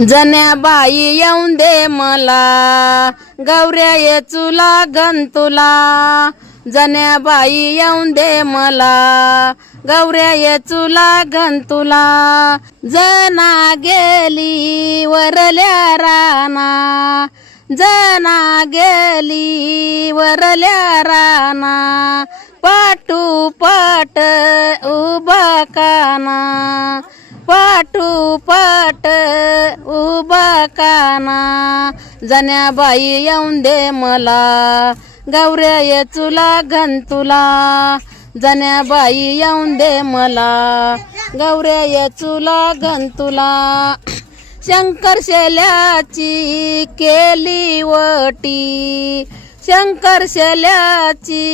जन्याबाई येऊन दे मला, गौऱ्या येचू लागन तुला. जन्याबाई येऊन दे मला, गौऱ्या येचू लागन तुला. जना गेली वरल्या राना, जना गेली वरल्या राना. पाटू पाट उभा काना, पाटू पाट उभा काना. जन्याबाई येऊन दे मला, गौऱ्या येचू लागन तुला. जन्याबाई येऊन दे मला, गौऱ्या येचू लागन तुला. शंकर शेल्याची केली वटी, शंकर शेल्याची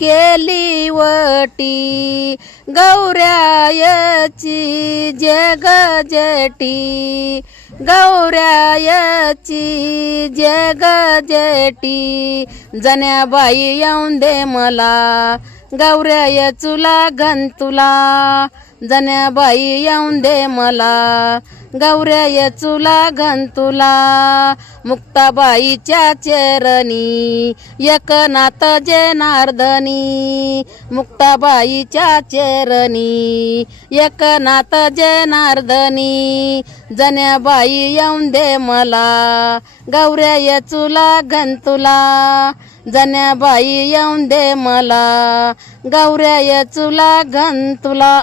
केली वटी. गौऱ्याची जग जेटी, गौऱ्याची जग जेटी. जन्याबाई येऊन दे मला, गौऱ्या येचू लागन तुला. जन्याबाई येऊन दे मला, गौऱ्या येचू लागन तुला. मुक्ताबाईच्या चरणी एकनाथ जनार्दनी, मुक्ताबाईच्या चरणी एकनाथ जनार्दनी. जन्याबाई येऊन दे मला, गौऱ्या येचू लागन तुला. जन्याबाई येऊन दे मला, गौऱ्या येचू लागन तुला.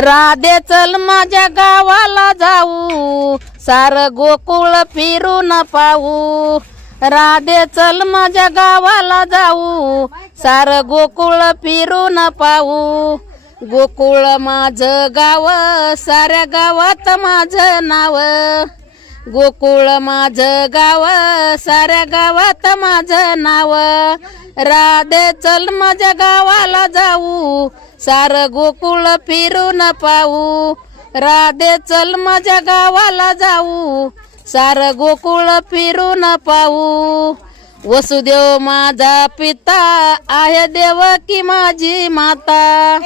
राधे चल माझ्या गावाला जाऊ, सार गोकुळ फिरून पाहू. राधे चल माझ्या गावाला जाऊ, सार गोकुळ फिरून पाहू. गोकुळ माझं गाव, साऱ्या गावात माझं नाव. गोकुळ माझं गाव, साऱ्या गावात माझं नाव. राधे चल माझ्या गावाला जाऊ, सार गोकुळ फिरून पाहू. राधे चल माझ्या गावाला जाऊ, सार गोकुळ फिरून पाहू. वसुदेव माझा पिता आहे, देवकी माझी माता.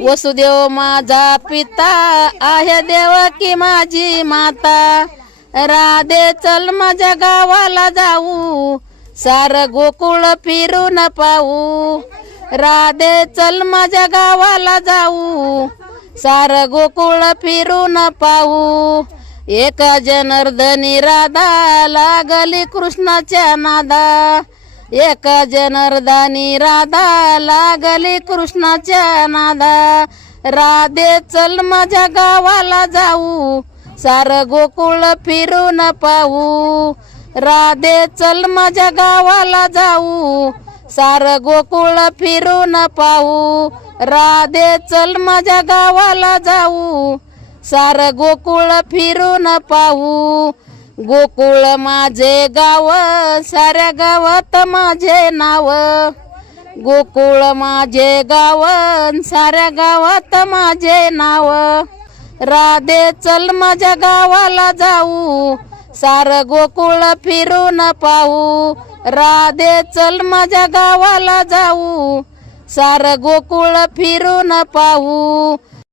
वसुदेव माझा पिता आहे, देवकी माझी माता. राधे चल माझ्या गावाला जाऊ, सार गोकुळ फिरून पाहू. राधे चल माझ्या गावाला जाऊ, सार गोकुळ फिरून पाहू. एका जनार्दनी राधा लागली कृष्णाच्या नादा. एका जनार्दनी राधा लागली कृष्णाच्या नादा. राधे चल माझ्या गावाला जाऊ, सार गोकुळ फिरून पाहू. राधे चल माझ्या गावाला जाऊ, सार गोकुळ फिरून पाहू. राधे चल माझ्या गावाला जाऊ, सार गोकुळ फिरून पाहू. गोकुळ माझे गाव, साऱ्या गावात माझे नाव. गोकुळ माझे गाव, साऱ्या गावात माझे नाव. राधे चल माझ्या गावाला जाऊ, सार गोकुळ फिरून पाहू. राधे चल माझ्या गावाला जाऊ, सार गोकुळ फिरून पाहू.